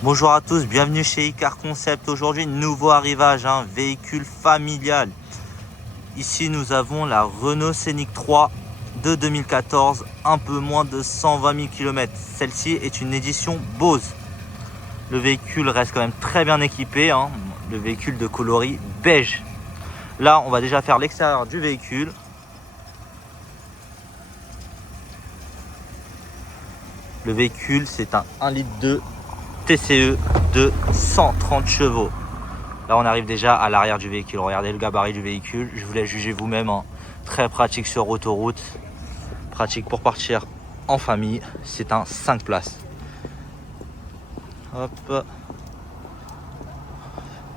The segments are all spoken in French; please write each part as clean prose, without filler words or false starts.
Bonjour à tous, bienvenue chez Icar Concept. Aujourd'hui, nouveau arrivage, un véhicule familial. Ici, nous avons la Renault Scénic 3 de 2014, un peu moins de 120 000 km. Celle-ci est une édition Bose. Le véhicule reste quand même très bien équipé, hein. Le véhicule de coloris beige. Là, on va déjà faire l'extérieur du véhicule. Le véhicule, c'est un 1,2 litre TCE de 130 chevaux. Là, on arrive déjà à l'arrière du véhicule. Regardez le gabarit du véhicule. Je vous laisse juger vous-même, hein. Très pratique sur autoroute. Pratique pour partir en famille. C'est un 5 places. Hop.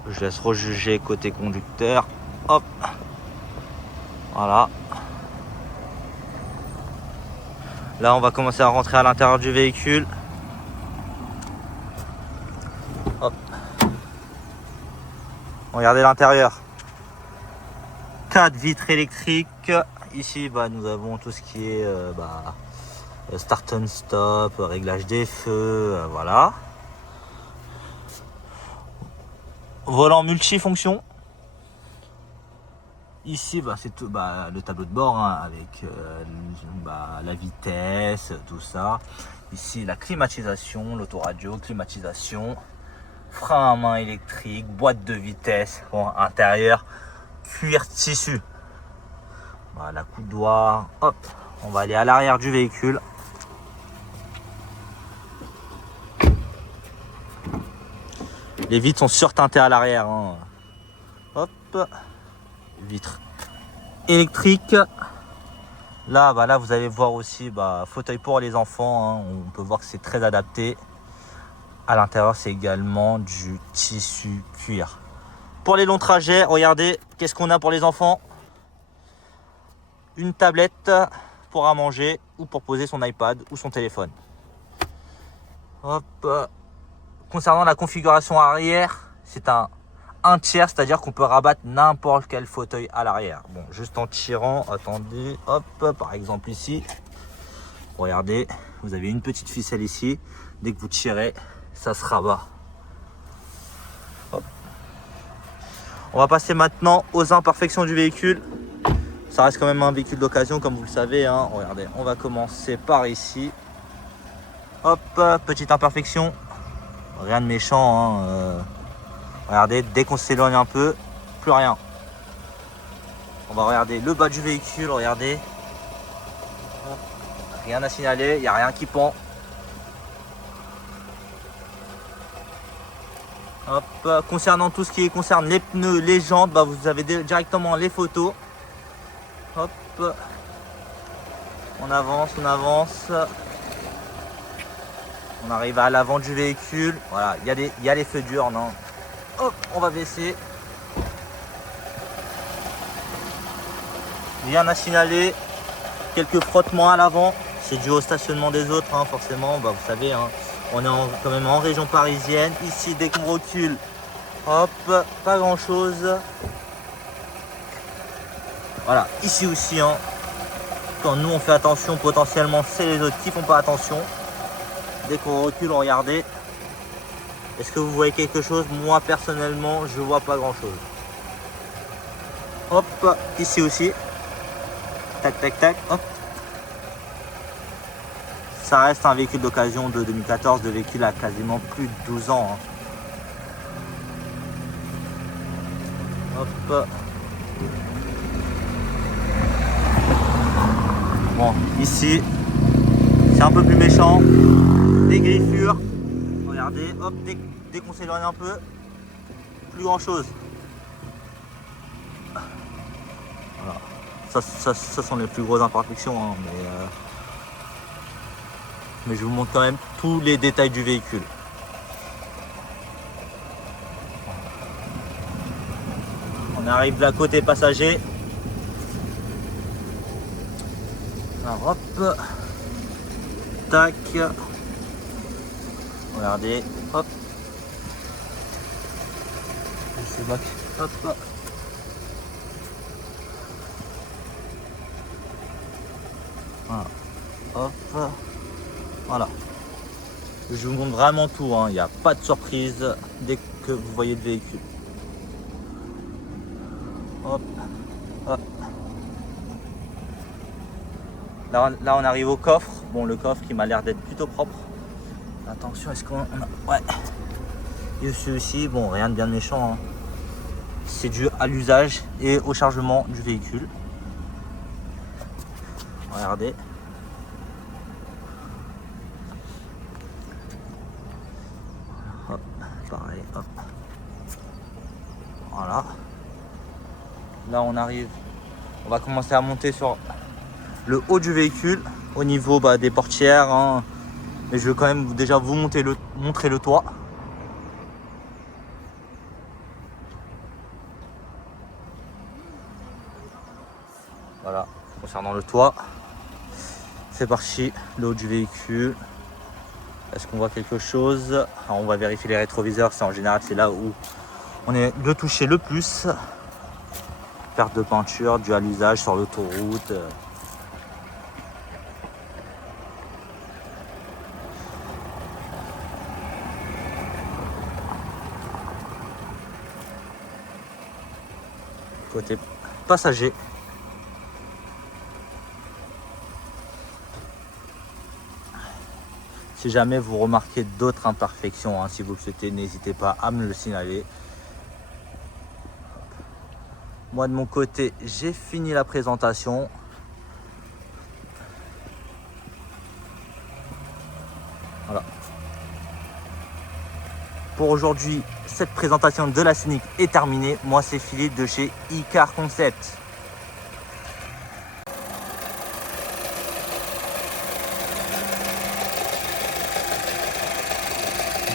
Je laisse rejuger côté conducteur. Hop. Voilà. Là, on va commencer à rentrer à l'intérieur du véhicule. Hop. Regardez l'intérieur. 4 vitres électriques. Ici, nous avons tout ce qui est start and stop, réglage des feux, voilà. Volant multifonction. Ici, c'est tout, le tableau de bord, hein, avec la vitesse, tout ça. Ici, la climatisation, l'autoradio, climatisation, frein à main électrique, boîte de vitesse, bon, intérieur, cuir tissu. Voilà, coudoir. Hop, on va aller à l'arrière du véhicule. Les vitres sont surteintées à l'arrière, hein. Hop, vitres électriques. Là, là, vous allez voir aussi fauteuil pour les enfants, hein. On peut voir que c'est très adapté. À l'intérieur, c'est également du tissu cuir. Pour les longs trajets, regardez, qu'est-ce qu'on a pour les enfants? Une tablette pour à manger ou pour poser son iPad ou son téléphone. Hop. Concernant la configuration arrière, c'est un tiers, c'est-à-dire qu'on peut rabattre n'importe quel fauteuil à l'arrière. Bon, juste en tirant, attendez, hop, par exemple ici, regardez, vous avez une petite ficelle ici. Dès que vous tirez, ça se rabat. Hop. On va passer maintenant aux imperfections du véhicule. Ça reste quand même un véhicule d'occasion, comme vous le savez, hein. Regardez, on va commencer par ici. Hop, petite imperfection. Rien de méchant, hein. Regardez, dès qu'on s'éloigne un peu, plus rien. On va regarder le bas du véhicule, regardez. Rien à signaler, il n'y a rien qui pend. Hop. Concernant tout ce qui concerne les pneus, les jantes, vous avez directement les photos. Hop. On avance, on avance. On arrive à l'avant du véhicule. Voilà, il y a les feux d'urne, hein. Hop, on va baisser. Rien à signaler. Quelques frottements à l'avant. C'est dû au stationnement des autres, hein, forcément. Vous savez, hein, on est quand même en région parisienne. Ici, dès qu'on recule, hop, pas grand chose. Voilà, ici aussi, hein, quand nous on fait attention, potentiellement c'est les autres qui font pas attention. Dès qu'on recule, regardez. Est-ce que vous voyez quelque chose? Moi personnellement, je vois pas grand chose. Hop, ici aussi. Tac, tac, tac, hop. Ça reste un véhicule d'occasion de 2014, de véhicule à quasiment plus de 12 ans, hein. Hop. Bon, ici, c'est un peu plus méchant. Des griffures. Regardez, hop, dès qu'on s'éloigne un peu, plus grand chose. Voilà. Ça sont les plus grosses imperfections, hein, mais je vous montre quand même tous les détails du véhicule. On arrive là côté passager. Alors hop, tac, regardez, hop, hop, voilà, hop, voilà. Je vous montre vraiment tout, hein. Il n'y a pas de surprise dès que vous voyez le véhicule. Hop, hop. Là, on arrive au coffre. Bon, le coffre qui m'a l'air d'être plutôt propre. Attention, est-ce qu'on a... Ouais. Et dessus aussi, bon, rien de bien méchant, hein. C'est dû à l'usage et au chargement du véhicule. Regardez. Hop, pareil, hop. Voilà. Là, on arrive. On va commencer à monter sur le haut du véhicule au niveau des portières, hein. Mais je vais quand même déjà vous montrer le toit. Voilà, concernant le toit, c'est parti, le haut du véhicule. Est-ce qu'on voit quelque chose? Alors, on va vérifier les rétroviseurs, c'est en général c'est là où on est le toucher le plus. Perte de peinture due à l'usage sur l'autoroute. Côté passager. Si jamais vous remarquez d'autres imperfections, hein, si vous le souhaitez, n'hésitez pas à me le signaler. Moi de mon côté, j'ai fini la présentation. Voilà. Pour aujourd'hui, cette présentation de la Scénic est terminée. Moi, c'est Philippe de chez iCar Concept.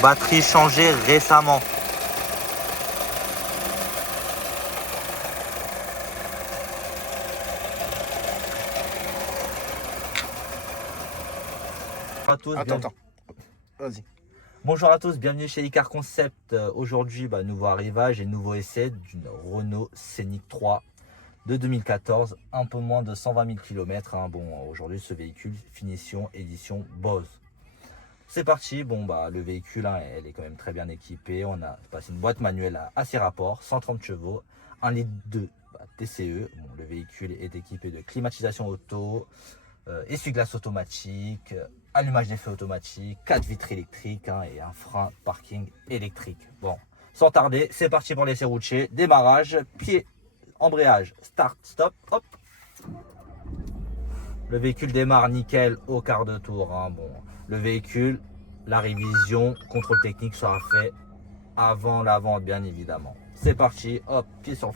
Batterie changée récemment. Bonjour à tous. Attends. Vas-y. Bonjour à tous, bienvenue chez iCar Concept. Aujourd'hui, nouveau arrivage et nouveau essai d'une Renault Scénic 3 de 2014, un peu moins de 120 000 km. Hein. Bon, aujourd'hui, ce véhicule, finition édition Bose. C'est parti, le véhicule, hein, elle est quand même très bien équipée. On a passé une boîte manuelle à 6 rapports, 130 chevaux, 1 litre de TCE. Bon, le véhicule est équipé de climatisation auto, essuie-glace automatique, allumage des feux automatique, 4 vitres électriques, hein, et un frein parking électrique. Bon, sans tarder, c'est parti pour l'essai routier. Démarrage, pied, embrayage, start, stop, hop. Le véhicule démarre nickel au quart de tour, hein. Bon, le véhicule, la révision, contrôle technique sera fait avant la vente, bien évidemment. C'est parti, hop, pied sur le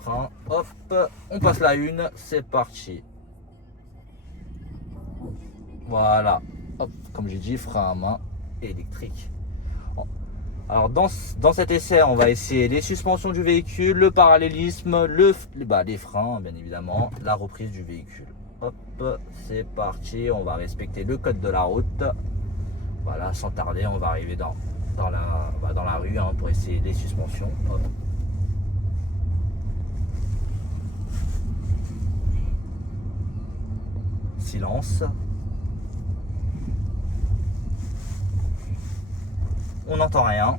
frein, hop, on passe la une, c'est parti. Voilà, hop, comme j'ai dit, frein à main électrique. Alors dans cet essai, on va essayer les suspensions du véhicule, le parallélisme, les freins, bien évidemment, la reprise du véhicule. Hop, c'est parti, on va respecter le code de la route. Voilà, sans tarder, on va arriver dans la rue, hein, pour essayer les suspensions. Hop. Silence. On n'entend rien.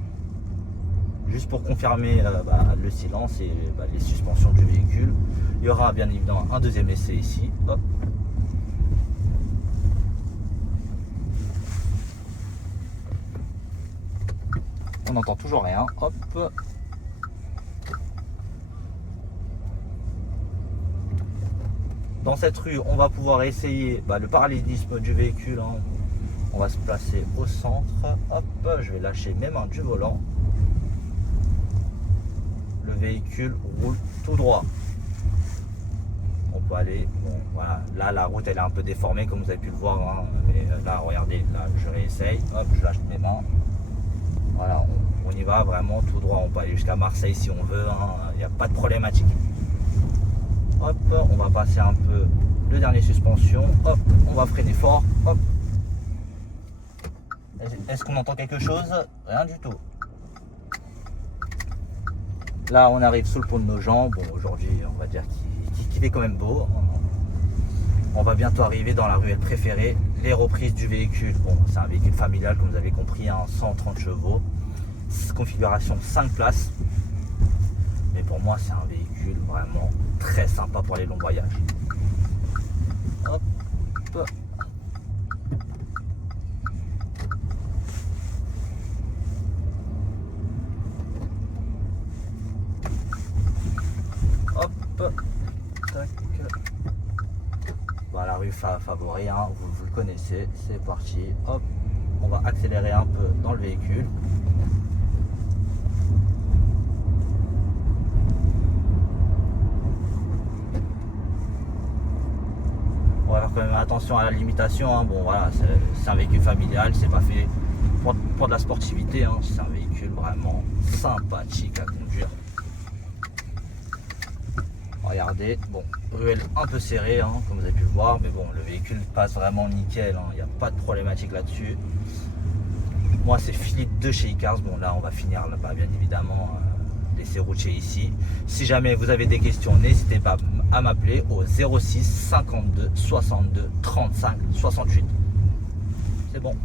Juste pour confirmer le silence et les suspensions du véhicule. Il y aura bien évidemment un deuxième essai ici. Hop. On n'entend toujours rien. Hop. Dans cette rue, on va pouvoir essayer le parallélisme du véhicule, hein. On va se placer au centre. Hop, je vais lâcher mes mains du volant. Le véhicule roule tout droit. On peut aller, voilà, là la route elle est un peu déformée comme vous avez pu le voir, hein, mais là regardez, là je réessaye, hop, je lâche mes mains. Voilà, on y va vraiment tout droit, on peut aller jusqu'à Marseille si on veut, hein, il n'y a pas de problématique. Hop, on va passer un peu le dernier suspension, hop, on va freiner fort, hop. Est-ce qu'on entend quelque chose? Rien du tout. Là, on arrive sous le pont de Nogent. Bon, aujourd'hui, on va dire qu'il fait quand même beau. On va bientôt arriver dans la ruelle préférée, les reprises du véhicule. Bon, c'est un véhicule familial, comme vous avez compris, hein, 130 chevaux, configuration 5 places. Mais pour moi, c'est un véhicule vraiment très sympa pour les longs voyages. Hop. Hop. Tac. Voilà, la rue Favori, hein, vous le connaissez. C'est parti. Hop. On va accélérer un peu dans le véhicule. On va faire quand même attention à la limitation, hein. Bon voilà, c'est un véhicule familial, c'est pas fait pour de la sportivité, hein. C'est un véhicule vraiment sympathique à conduire. Regardez, bon, ruelle un peu serrée, hein, comme vous avez pu le voir, mais bon, le véhicule passe vraiment nickel, hein. Il n'y a pas de problématique là-dessus. Moi c'est Philippe de chez Icars. Bon là on va finir là-bas, bien évidemment, laisser routier ici. Si jamais vous avez des questions, n'hésitez pas à m'appeler au 06 52 62 35 68. C'est bon.